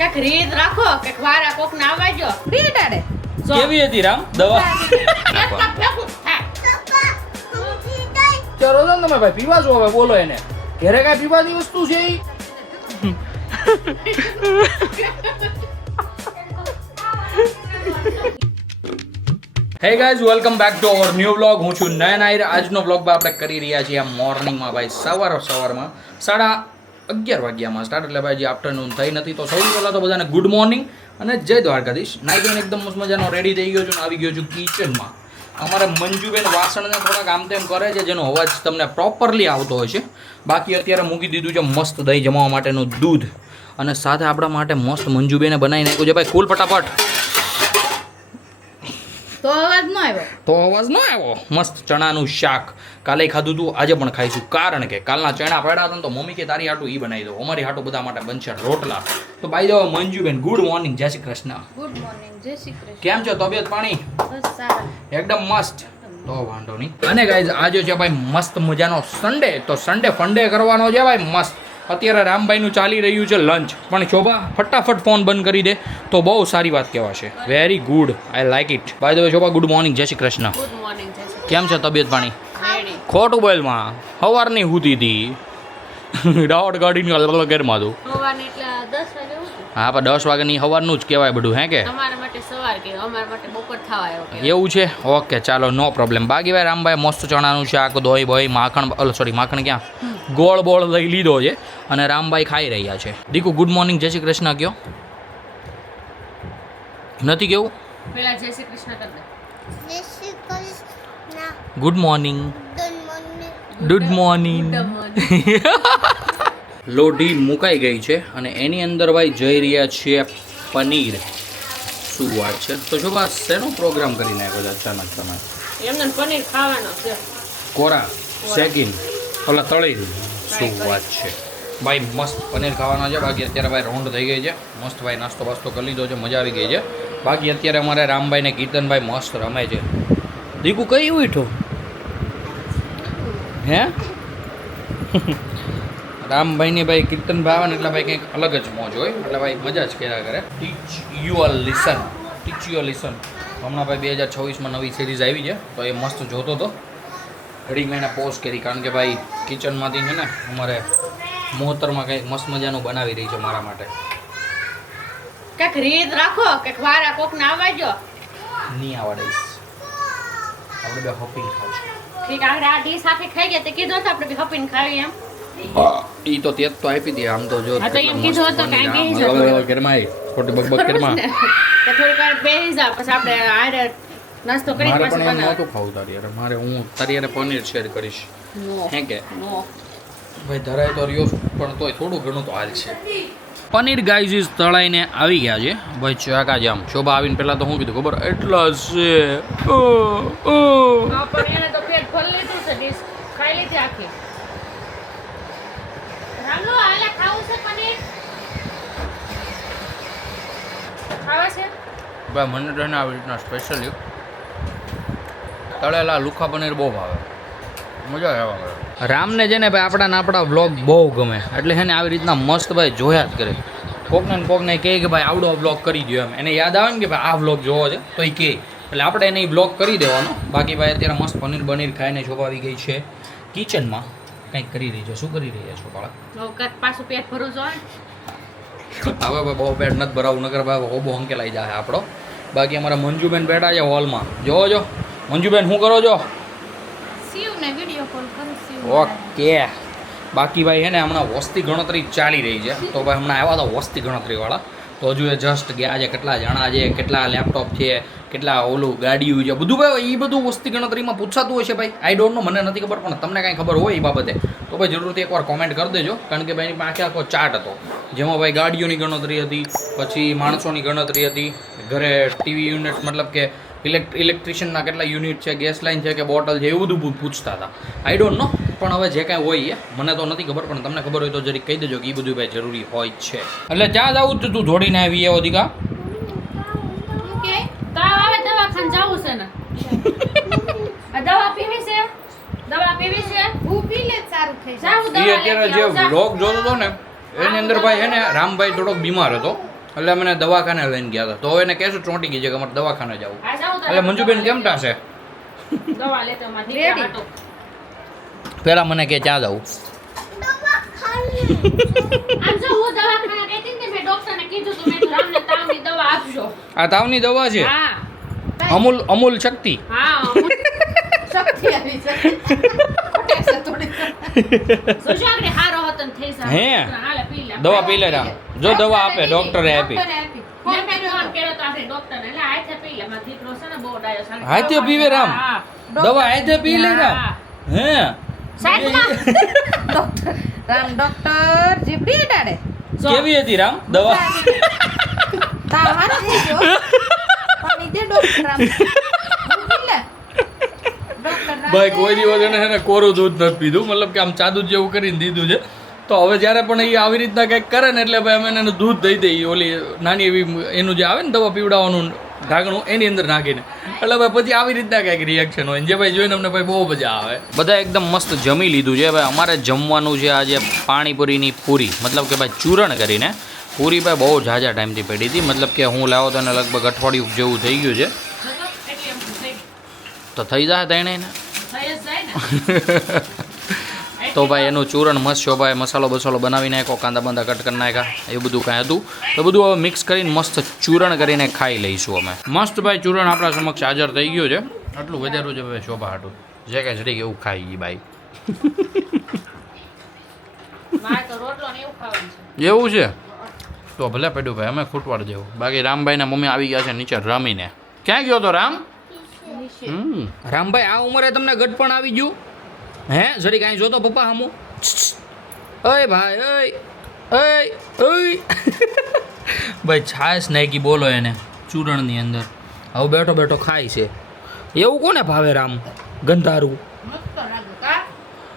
કઈક રીત રાખો કે વારા કોક ના આવવાજો રીત આડે કેવી હતી રામ દવા? ચલો ને તમે ભાઈ પીવા છો હવે બોલો એને. ઘરે કાંઈ પીવાની વસ્તુ છે ઈ? Hey guys welcome back to our new vlog. હું છું નયન આહિર. આજનો વ્લોગમાં આપણે કરી રહ્યા છીએ મોર્નિંગમાં ભાઈ સવારમાં 11:30 વાગ્યામાં સ્ટાર્ટ. એટલે ભાઈ જે આફ્ટરનૂન થઈ નથી તો સૌથી પહેલાં તો બધાને ગુડ મોર્નિંગ અને જય દ્વારકાધીશ. નાઈ ધોઈને એકદમ મસ્ત મજાનો રેડી થઈ ગયો છું ને આવી ગયો છું કિચનમાં. અમારે મંજુબેન વાસણને થોડાક આમ તેમ કરે છે જેનો અવાજ તમને પ્રોપરલી આવતો હોય છે. બાકી અત્યારે મૂકી દીધું છે મસ્ત દહીં જમાવા માટેનું દૂધ અને સાથે આપણા માટે મસ્ત મંજુબેને બનાવી નાખ્યું છે ભાઈ. કુલ ફટાફટ. તો અવાજ ન આવ્યો. મસ્ત ચણાનું શાક કાલે ખાધું હતું, આજે પણ ખાઈશું. કારણ કે કાલના ચણા પડ્યા હતા ને તો મમ્મી કે તારી હાટું ઈ બનાવી દો, અમારી હાટું બધા માટે બનશે રોટલા. તો ભાઈ દો મંજુબેન ગુડ મોર્નિંગ, જય શ્રી કૃષ્ણ. ગુડ મોર્નિંગ, જય શ્રી કૃષ્ણ. કેમ છો? તબિયત પાણી બસ સારા. એકદમ મસ્ત. તો વાંધો નહીં. અને ગાઈઝ આજે છે ભાઈ મસ્ત મજાનો સન્ડે. તો સન્ડે ફંડે કરવાનો છે ભાઈ મસ્ત. અત્યારે રામભાઈનું ચાલી રહ્યું છે લંચ, પણ શોભા ફટાફટ ફોન બંધ કરી દે તો બહુ સારી વાત કહેવાશે. Very good, I like it. By the way Shobha good morning, જય શ્રી કૃષ્ણ. ગુડ મોર્નિંગ, જય શ્રી કેમ છે તબિયત પાણી? રેડી. ખોટું બોલમાં સવારની હુતી હતી ડાવટ ગાડીની અલગ ઘરમાં હતું. સવારને એટલે 10 વાગે ઉઠું. હા પણ 10 વાગ્યાની સવારનું જ કહેવાય બધું, હે કે? તમારા માટે સવાર કે અમારા માટે બપોર થવા આવ્યો કે એવું છે? ઓકે ચાલો, નો પ્રોબ્લેમ. બાકી ભાઈ રામભાઈ મસ્ત ચણાનું શાક, દોઈ બોઈ, માખણ ક્યાં ગોળ બોળ લઈ લીધો છે અને રામભાઈ ખાઈ રહ્યા છે. દીકુ ગુડ મોર્નિંગ, જય શ્રી કૃષ્ણ કયો. નથી કેવું? પેલા જય શ્રી કૃષ્ણ કર દે. Good morning. Good morning. લોઢી મુકાઈ ગઈ છે અને એની અંદર ભાઈ જઈ રહ્યા છે પનીર. શું વાત છે. તો શું બસ શેનો પ્રોગ્રામ કરી નાખ્યો છે અચાનક તમે? એમને પનીર ખાવાનો છે. કોરા શેકીન ઓલા તળી. શું વાત છે ભાઈ, મસ્ત પનીર ખાવાના છે. બાકી અત્યારે ભાઈ રાઉન્ડ થઈ ગઈ છે મસ્ત. ભાઈ નાસ્તો બાસ્તો કરી લીધો છે, મજા આવી ગઈ છે. બાકી અત્યારે અમારે રામભાઈ ને કીર્તનભાઈ મસ્ત રમે છે. દીકુ કઈ ઉઠો હે? રામભાઈની ભાઈ કીર્તનભાઈ આવે ને એટલે ભાઈ કંઈક અલગ જ મોજ હોય. એટલે ભાઈ મજા જ કર્યા કરે. ટીચ યુઅર લિસન. હમણાં ભાઈ 2026માં નવી સિરીઝ આવી છે તો એ મસ્ત જોતો હતો. ઘડી મેં એને પોઝ કરી કારણ કે ભાઈ કિચનમાંથી છે ને અમારે મોહતરમાં કંઈક મસ્ત મજાનું બનાવી રહી છે મારા માટે. કઈક રીત રાખો કે વારા કોક ના આવવાજો. નહીં આવડે. આપણે બે હોપિંગ ખાવશું. ઠીક આગળ આ ડી સાથે ખાઈ ગયા તે કીધું હતું આપણે બી હપીને ખાવી એમ. ઈ તો તેજ તો આપી દે. આમ તો જો હા તો એમ કીધું હતું કે અહીં બેસી જાઓ. ઘરમાં ખોટી બકબક ઘરમાં તો થોડીક વાર બેસી જાવ પછી આપણે આરે નાસ્તો કરી મારે પછી પણ એમ બનાવ. નહોતું ખાવું તારી યાર. મારે હું તારી યાર પનીર શેર કરીશ. હે કે નો ભાઈ ધરાય તો રહ્યો છું પણ તોય થોડું ઘણું તો હાલ છે. પનીર ગાઈઝ તળાઈને આવી ગયા છે ભાઈ. ચાકા જામ શોભા આવીને પહેલાં તો હું કીધું ખબર એટલા છે. હા પણ એને તો પેટ ભરી લીધું છે, ડીશ ખાઈ લીધી આખી. રામલો આલે ખાવું છે પનીર? ખાવા છે? ભાઈ મને તો આવી રીતના સ્પેશિયલી તળેલા લુખા પનીર બહુ ભાવે, મજા આવે. રામને છે ને ભાઈ આપણા વ્લોગ બહુ ગમે એટલે છે ને આવી રીતના મસ્ત ભાઈ જોયા જ કરે. કોકને કહે કે ભાઈ આવડો વ્લોગ કરી દો એમ. એને યાદ આવે ને કે ભાઈ આ વ્લોગ જોવો છે તો એ કહે એટલે આપણે એને વ્લોગ કરી દેવાનો. બાકી ભાઈ અત્યારે મસ્ત પનીર ખાઈને શોભાવી ગઈ છે કિચનમાં. કંઈક કરી રહી છે. શું કરી રહ્યા છો બાળક? પાછું પેટ ભરવું જોઈએ. હવે ભાઈ બહુ પેટ નથી ભરાવું નગર ભાઈ ઓબો હંકેલાઈ જાય આપણો. બાકી અમારા મંજુબેન બેઠા છે હોલમાં. જો મંજુબેન શું કરો છો? શિવને વિડિયો કોલ કરું શિવ. ઓકે. બાકી ભાઈ હે ને હમણાં વસ્તી ગણતરી ચાલી રહી છે તો ભાઈ હમણાં આવ્યા હતા વસ્તી ગણતરીવાળા તો હજુ એ જસ્ટ ગયા છે. કેટલા જણા છે, કેટલા લેપટોપ છે, કેટલા ઓલું ગાડીઓ છે, બધું ભાઈ એ બધું વસ્તી ગણતરીમાં પૂછાતું હોય છે ભાઈ. આઈ ડોન્ટ નો, મને નથી ખબર પણ તમને કાંઈ ખબર હોય એ બાબતે તો ભાઈ જરૂરથી એકવાર કોમેન્ટ કરી દેજો. કારણ કે ભાઈ એની આખો ચાર્ટ હતો જેમાં ભાઈ ગાડીઓની ગણતરી હતી, પછી માણસોની ગણતરી હતી, ઘરે ટીવી યુનિટ મતલબ કે ઇલેક્ટ્રિશિયનના કેટલા યુનિટ છે, ગેસ લાઇન છે કે બોટલ છે એવું બધું પૂછતા હતા. આઈ ડોન્ટ નો પણ હવે જે કાંઈ હોય એ મને તો નથી ખબર પણ તમને ખબર હોય તો જરી કહી દેજો કે એ બધું ભાઈ જરૂરી હોય જ છે. એટલે ત્યાં જવું જ તું જોડીને આવી એવો દીકા. ઓકે તાવ આવે દવાખાને જાવું છે ને. આ દવા પીવી છે? હું પી લે સારું થઈ જાય. એ અત્યારે જે વ્લોગ જોતો હતો ને એની અંદર ભાઈ હે ને રામભાઈ થોડોક બીમાર હતો એટલે મને દવાખાને લઈને ગયા હતા તો હવે એને કહેશું ચોંટી ગઈ છે કે અમારે દવાખાને જવું આ જાઉં તો એટલે મંજુબેન કેમ થાશે દવા લેતો માં દીકરા હાટો. પેલા મને કે ક્યાં જવું આમ જો હું દવાખાના ગઈ હતી ને મેં ડોક્ટરને કીધું તું મેં રામને તાવની દવા આપજો. આ તાવની દવા છે હા અમૂલ શક્તિ હા શક્તિ આવી છે સોજો આગળ હારો હતો ને થઈ જાય હે? હાલે પી લે દવા પી લે રામ જો દવા આપે ડોક્ટરે આપી મેં ફોન કર્યો તો આપણે ડોક્ટરને એટલે હાથે પી લે મારો દીકરો છે ને બહુ ડાયો છે. હાથે પીવે રામ હા. દવા હાથે પી લે રામ હે સાહેબમાં રામ ડોક્ટર જીબડી અડાડે કેવી હતી રામ દવા તાવારો થઈ ગયો પાણી દે ડોક્ટર રામ મૂકી લે ડોક્ટર રામ ભાઈ કોઈ દિવસ એને હે ને કોરું દૂધ નથી પીધું મતલબ કે આમ ચાદુ જેવું કરીને દીધું છે તો હવે જ્યારે પણ એ આવી રીતના કંઈક કરે ને એટલે ભાઈ અમે એને દૂધ દઈ દઈએ ઓલી નાની એવી એનું જે આવે ને દવા પીવડાવવાનું ઢાંકણું એની અંદર નાખીને એટલે ભાઈ પછી આવી રીતના કંઈક રિએક્શન હોય જે ભાઈ જોઈને અમને ભાઈ બહુ મજા આવે બધા એકદમ મસ્ત જમી લીધું છે ભાઈ અમારે જમવાનું છે આજે પાણીપુરીની પૂરી મતલબ કે ભાઈ ચૂરણ કરીને પૂરી ભાઈ બહુ ઝાઝા ટાઈમથી પડી હતી મતલબ કે હું લાવો તો એને લગભગ અઠવાડિયું જેવું થઈ ગયું છે તો થઈ જાય તેણે ને તો ભાઈ એનું ચૂરણ મસ્ત શોભાય મસાલો બસાલો બનાવી નાખ્યો કાંદા બાંદા કટ કરી નાખ્યા એવું બધું કાંઈ હતું તો બધું હવે મિક્સ કરીને મસ્ત ચૂરણ કરીને ખાઈ લઈશું અમે મસ્ત ભાઈ ચૂરણ આપણા સમક્ષ હાજર થઈ ગયું છે આટલું વધારું છે ભાઈ શોભા હાટું જે કાંઈ જરીક એવું ખાઈ ગઈ ભાઈ એવું છે તો ભલે પડ્યું ભાઈ અમે ખૂટવાડ જેવું બાકી રામભાઈના મમ્મી આવી ગયા છે નીચે રમીને ક્યાં ગયો તો રામ રામભાઈ આ ઉંમરે તમને ગઢપણ આવી ગયું હે જરી કાંઈ જોતો પપ્પા હમું ઓય ભાઈ ઓય ઓય ભાઈ છાશ નાખી બોલો એને ચૂરણની અંદર હવે બેઠો બેઠો ખાય છે એવું કોને ભાવે રામ ગંધારું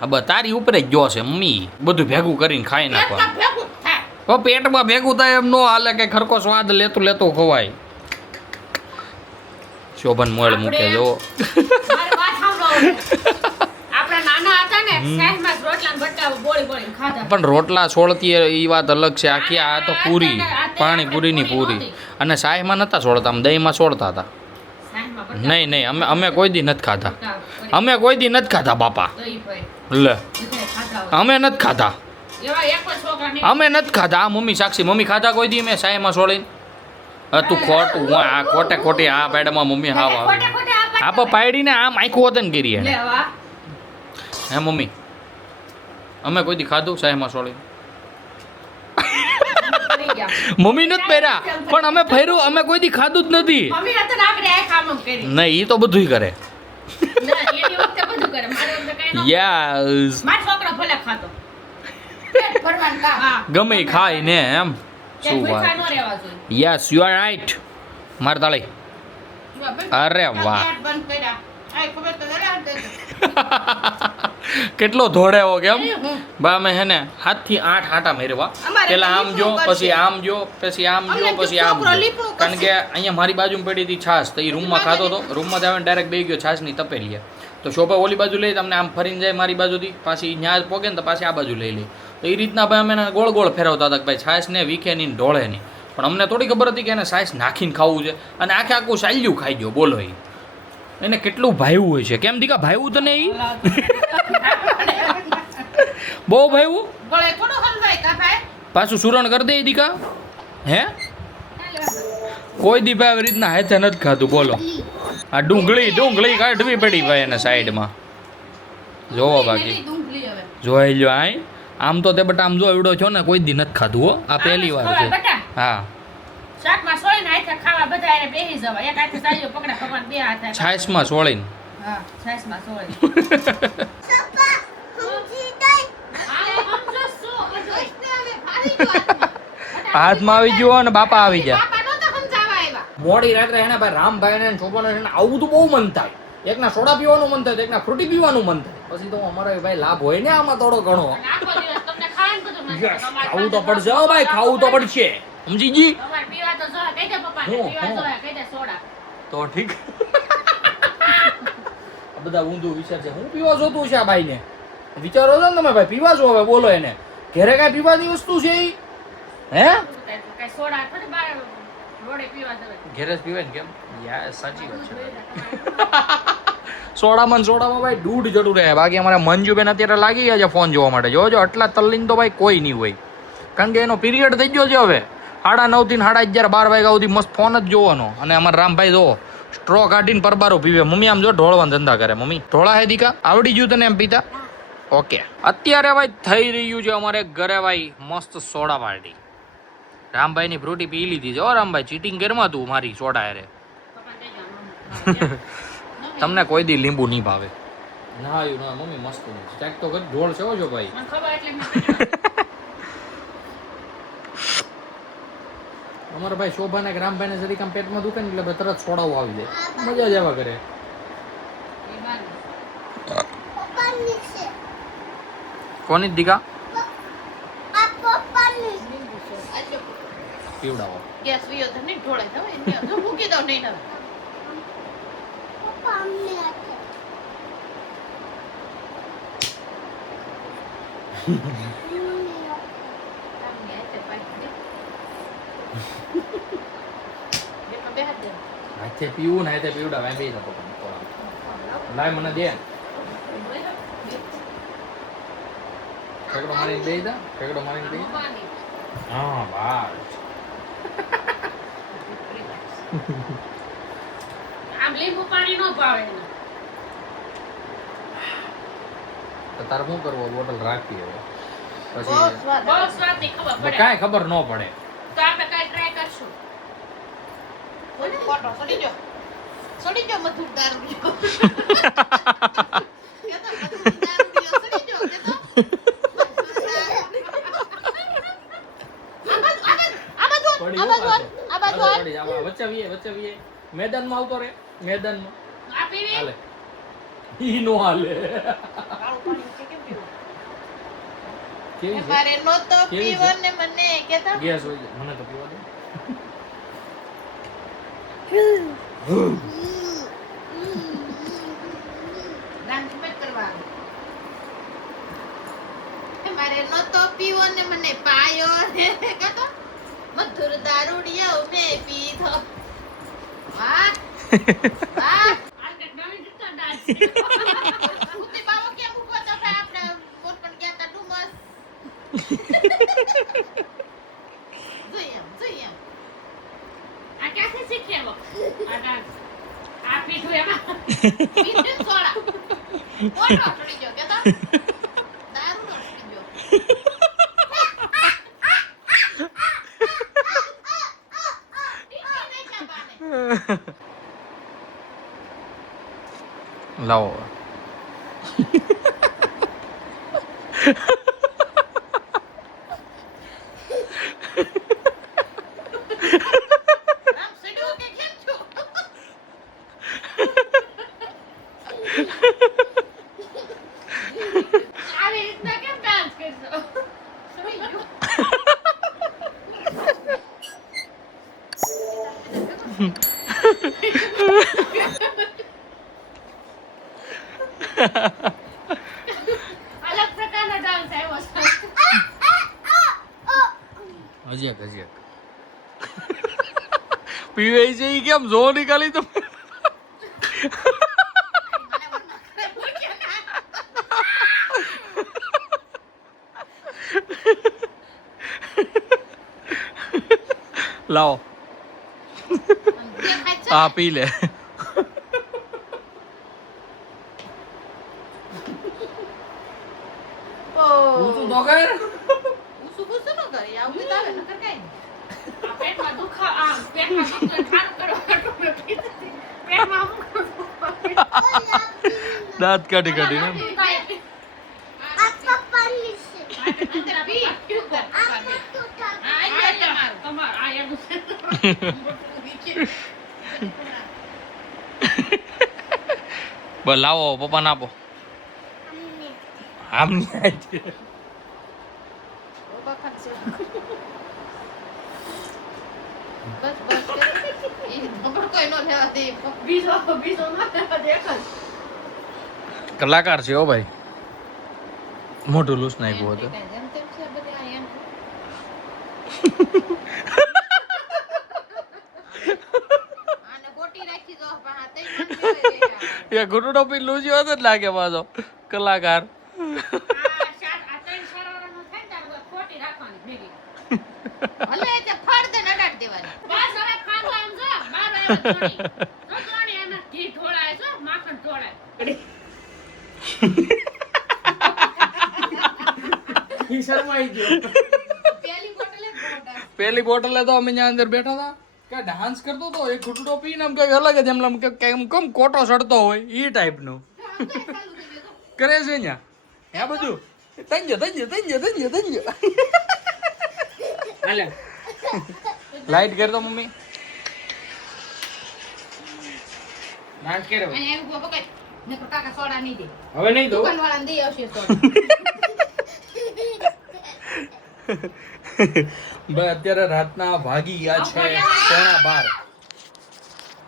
હવે તારી ઉપર જ ગયો છે મમ્મી બધું ભેગું કરીને ખાઈ નાખવાનું પેટમાં ભેગું થાય એમ નો હાલે કે ખરકો સ્વાદ લેતું લેતું ખવાય શોભન મોળ મૂકે જો પણ રોટલા છોડતી એ વાત અલગ છે આખી આ તો પૂરી પાણીપુરીની પૂરી અને શાહીમાં નતા છોડતા આમ દહીંમાં છોડતા હતા નહીં નહીં અમે કોઈ દી નથી ખાધા અમે કોઈ દી નથી ખાધા બાપા લે અમે નથી ખાધા અમે નથી ખાધા આ મમ્મી સાક્ષી મમ્મી ખાધા કોઈ દી મેં શાહીમાં છોડીને તું ખોટું હું આ ખોટે ખોટી આ પેડમાં મમ્મી હાવ આવે આપણે પાડીને આમ આખું વતન કરીએ હે મમ્મી અમે કોઈ દી ખાધું શાહીમાં છોડી મમ્મી નથી પહેર્યા પણ અમે ફેર્યું અમે કોઈ દી ખાધું જ નથી નહીં એ તો બધું કરે યસ ગમે ઈ ખાય ને એમ શું વાત યસ યુ આર રાઈટ માર તાળી અરે વાહ કેટલો દોડ્યો કેમ બા અમે હે ને 7 થી 8 આટા મેરવા પેલા આમ જો પછી આમ જો પછી આમ જો પછી આમ જો કારણ કે અહીંયા મારી બાજુમાં પડી હતી છાશ તો એ રૂમમાં ખાતો હતો રૂમમાં જ આવીને ડાયરેક્ટ બેસી ગયો છાશની તપેલી તો શોભા ઓલી બાજુ લઈ તમને આમ ફરીને જાય મારી બાજુથી પાછી ન્યા જ પોગે ને તો પાછી આ બાજુ લઈ લે તો એ રીતના ભાઈ અમે ગોળ ગોળ ફેરવતા હતા કે ભાઈ છાશ ને વીખે નહીં ઢોળે નહીં પણ અમને થોડી ખબર હતી કે એને છાશ નાખીને ખાવું છે અને આખે આખું સાલ્યું ખાઈ ગયો બોલો એને કેટલું ભાવ્યું હોય છે કેમ દીકા ભાવ્યું તને એ બહુ ભાવ્યું પાછું સુરણ કરી દે દીકા હે કોઈ દી ભાઈ આવી રીતના હાથે નથી ખાધું બોલો આ ડુંગળી કાઢવી પડી ભાઈ એને સાઈડમાં જોવો બાકી જોઈ લો આય આમ તો તે બટા આમ જો એવડો છો ને કોઈ દી નથી ખાધું હો આ પહેલી વાર છે હા છાશમાં સોળીને હાથમાં આવી ગયો અને બાપા આવી ગયા મોડી રાત્રે એને ભાઈ રામભાઈ ને છોકરાને આવું તો બહુ મન થાય એકના સોડા પીવાનું મન થાય એકના ફ્રૂટી પીવાનું મન થાય પછી તો અમારો ભાઈ લાભ હોય ને આમાં થોડો ઘણો ખાવું તો પડશે હો ભાઈ ખાવું તો પડશે સમજીજી તો ઠીક બધા ઊંધું વિચાર છે હું પીવા જોતું છે આ ભાઈ ને વિચારો છો ને તમે ભાઈ પીવા છો હવે બોલો એને ઘરે કાંઈ પીવાની વસ્તુ છે હે કઈ સોડા થોડી બાર રોડે પીવા જવાય. ઘેરે જ પીવાય ને કેમ યાર સાચી વાત છે સોડામાં ને સોડામાં ભાઈ દૂધ જડું રહે બાકી અમારે મંજુબેન અત્યારે લાગી ગયા છે ફોન જોવા માટે જોજો આટલા તલ્લીન તો ભાઈ કોઈ નહીં હોય કારણ કે એનો પીરિયડ થઈ ગયો છે હવે 9:30 થી 11:30 12 વાગ્યા સુધી મસ્ત ફોન જ જોવાનો અને અમારા રામભાઈ જો સ્ટ્રો કાઢીને પરબારો પીવે મમ્મી આમ જો ઢોળવાના ધંધા કરે મમ્મી ઢોળા હે દીકા આવડી ગયું તને એમ પીતા ઓકે અત્યારે ભાઈ થઈ રહ્યું છે અમારે ઘરે ભાઈ મસ્ત સોડા પાર્ટી રામભાઈની ફ્રૂટી પી લીધી છે હો રામભાઈ ચીટિંગ કેરમાં તું મારી સોડા હારે પપ્પાને કહી દેવાનું. તમને કોઈ દી લીંબુ નહીં ભાવે ના આવ્યું ના મમ્મી મસ્ત ચેક તો કરી ઢોળ છે જો ભાઈ મને ખબર એટલે મેં અમારા ભાઈ શોભાને કે રામભાઈને જરીક આમ પેટમાં દુખે ને એટલે ભાઈ તરત સોડાવું આવી જાય મજા જ આવા કરે કોની દીકા પીવડાવો ગેસ વિયો તો નહીં ઢોળે તો એને તો મૂકી દો નહીં હવે હાથે પીવું ને હાથે પીવડાવે એમ બે જતો લાય મને દે ઠેકડો મારીને દઈ દા ઠેકડો મારીને દઈ હા બસ આમ લીંબુ પાણી નો ભાવે એને. તો તારે શું કરવું બોટલ રાખી હવે બહુ પછી સ્વાદ બહુ સ્વાદની ખબર પડે કાંઈ ખબર ન પડે તો આપણે કાંઈ ટ્રાય કરશું. ફોટો છોડી જો મધુર દારૂ પીઓ. કેતો મધુર દારૂ પીઓ છોડી જો કેતો પડી વચ્ચે વીએ મેદાનમાં આવતો રે મેદાનમાં આ પીવી હાલે ઈ નો હાલે કાળું પાણી છે કેમ પીવું કેવી છે મારે નહોતો કેવી પીવો છે? ને મને કેતા ગેસ હોય છે. મને તો પીવા દે ગાંધી મત કરવા મારે નહોતો પીવો ને મને પાયો ને કેતો મધુર દારૂડિયો મે પીધો વાહ વાહ આ કે નવી રીતનો ડાન્સ ઉતી બાવો કેમ ઉભો તો ભાઈ આપણે કોટ પણ ગયા તા ડુમસ જોઈએ આ ક્યાંથી શીખ્યા આ ડાન્સ આ પીધું એમાં પીધું સોડા કોટો છોડી ગયો કેતો દારૂ નો છોડી ગયો લાવો આમ સડ્યો કે કેમ છો આવી રીતના કેમ ડાન્સ કરશો છોડી ગયો અલગ પ્રકારનો ડાન્સ આવ્યો છે હજી એક પીવે છે ઈ કેમ જો નીકાળી તો મને વરના કરે બોલ્યા ના લાવો દેખાય છે આ પી લે ઊંચું તો કર ઉસુ બુસુ ન કરી આવું તો આવે નકર કાઈ નહીં આ પેટમાં દુખા આ પેટમાં દુખે ઠાર કરો પેટમાં હું દાંત કાઢી કાઢીને બસ લાવો પપ્પાને આપો આમ નહીં આવી બસ બસ ઈ નંબર કોઈ નો લેવા દે બીજો ના દેખ કલાકાર છે હો ભાઈ મોટું લૂસ નાખ્યું હતું જેમ તેમ છે બધે આ એમ એ ગુરુ ટોપી લૂજી હોત જ લાગે પાછો કલાકાર. આ ત્રણ સારાવાળાનો થાય ને ત્યારે ખોટી રાખવાની ભેગી. ભલે તે ફળ દે નડાડ દેવાની. બસ હવે ખાવા આમ જો, બાર આવે ધોણી. જો ધોણી એમાં ઘી ઢોળાય છે, માખણ ઢોળાય. પેલી બોટલે તો અમે ત્યાં અંદર બેઠા હતા કે ડાન્સ કરતો હતો એક ઘૂંટડો પીને એમ કઈક અલગ જ એમ કેમ કોટો સડતો હોય ઈ ટાઈપનું કરે છે અહીંયા આ બધું તંજો હાલે લાઈટ કરતો મમ્મી ડાન્સ કરે અને એવું ઉભો પકડ. નકર કાકા સોડા નહીં દે. હવે નહીં દો દુકાનવાળાને દઈ આવશે સોડા. ભાઈ અત્યારે રાતના ભાગી ગયા છે 12:30.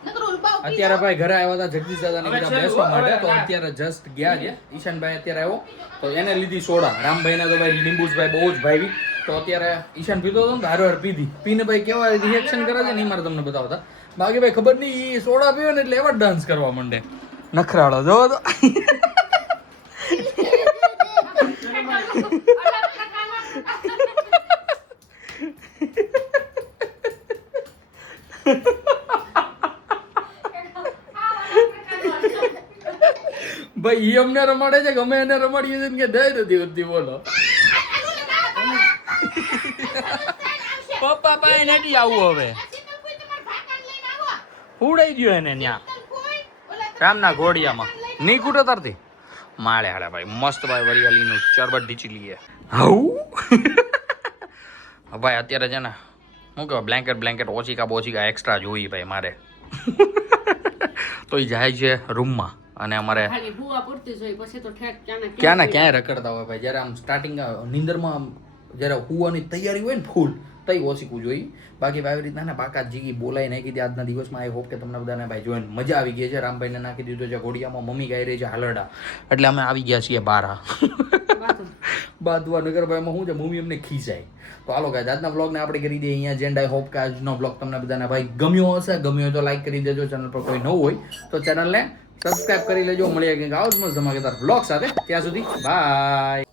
નકર ઓલું બાવ પી અત્યારે ભાઈ ઘરે આવ્યા હતા જગદીશ દાદાને કીધા બેસવા માટે તો અત્યારે જસ્ટ ગયા છે. ઈશાનભાઈ અત્યારે આવ્યો તો એને લીધી સોડા. રામભાઈને તો ભાઈ લીંબુસભાઈ બહુ જ ભાવી તો અત્યારે ઈશાન પીતો હતો ને તો હારો પીધી પીને ભાઈ કેવા રિએક્શન કરે છે ને એ મારે તમને બતાવતા. બાકી ભાઈ ખબર નહીં એ સોડા પીવે ને એટલે એવા ડાન્સ કરવા માંડે નખરાળો જોવો તો. ભાઈ ઈ અમને રમાડે છે ગમે એને રમાડીએ છે ને કે દઈ નથી હોતી બોલો. પપ્પા પાસે નથી આવું હવે શીતલ કોઈ તમારા ભાકાને લઈને આવો. ઉડાઈ ગયો એને ન્યા શીતલ કોઈ ઓલા રામના ઘોડિયામાં ની કૂટે તારથી માળે હાલે ભાઈ મસ્ત ભાઈ વરિયાળીનું ચરબટ ઢીચી લઈએ હાઉ ભાઈ અત્યારે છે ને શું કહેવાય બ્લેન્કેટ ઓછીકા એક્સ્ટ્રા જોઈએ ભાઈ મારે તો એ જાય છે રૂમમાં અને અમારે ખાલી ભૂવા પૂરતી જોઈ પછી તો ઠેઠ ક્યાંય રખડતા હોય ભાઈ જ્યારે આમ સ્ટાર્ટિંગ નીંદરમાં જ્યારે હુવાની તૈયારી હોય ને ફૂલ તઈ ઓછીકું જોઈએ બાકી આવી રીતના ને બાકાત જીગી બોલાઈ નાખી હતી આજના દિવસમાં. આઈ હોપ કે તમને બધાને ભાઈ જોઈને મજા આવી ગઈ છે. રામભાઈને નાખી દીધું છે ઘોડિયામાં, મમ્મી ગાઈ રહી છે હાલરડા એટલે અમે આવી ગયા છીએ બારા બાદવા નગરભાઈમાં શું છે મમ્મી અમને ખીચાય. તો હાલો ગાઈસ આજના વ્લોગને આપણે કરી દઈએ અહીંયા જેન્ડ. આઈ હોપ કે આજનો વ્લોગ તમને બધાને ભાઈ ગમ્યો હશે. ગમ્યો હોય તો લાઈક કરી દેજો. ચેનલ પર કોઈ નવું હોય તો ચેનલને સબસ્ક્રાઇબ કરી લેજો. મળીએ કંઈક આવો જ મસ્ત ધમાકેદાર વ્લોગ સાથે. ત્યાં સુધી બાય.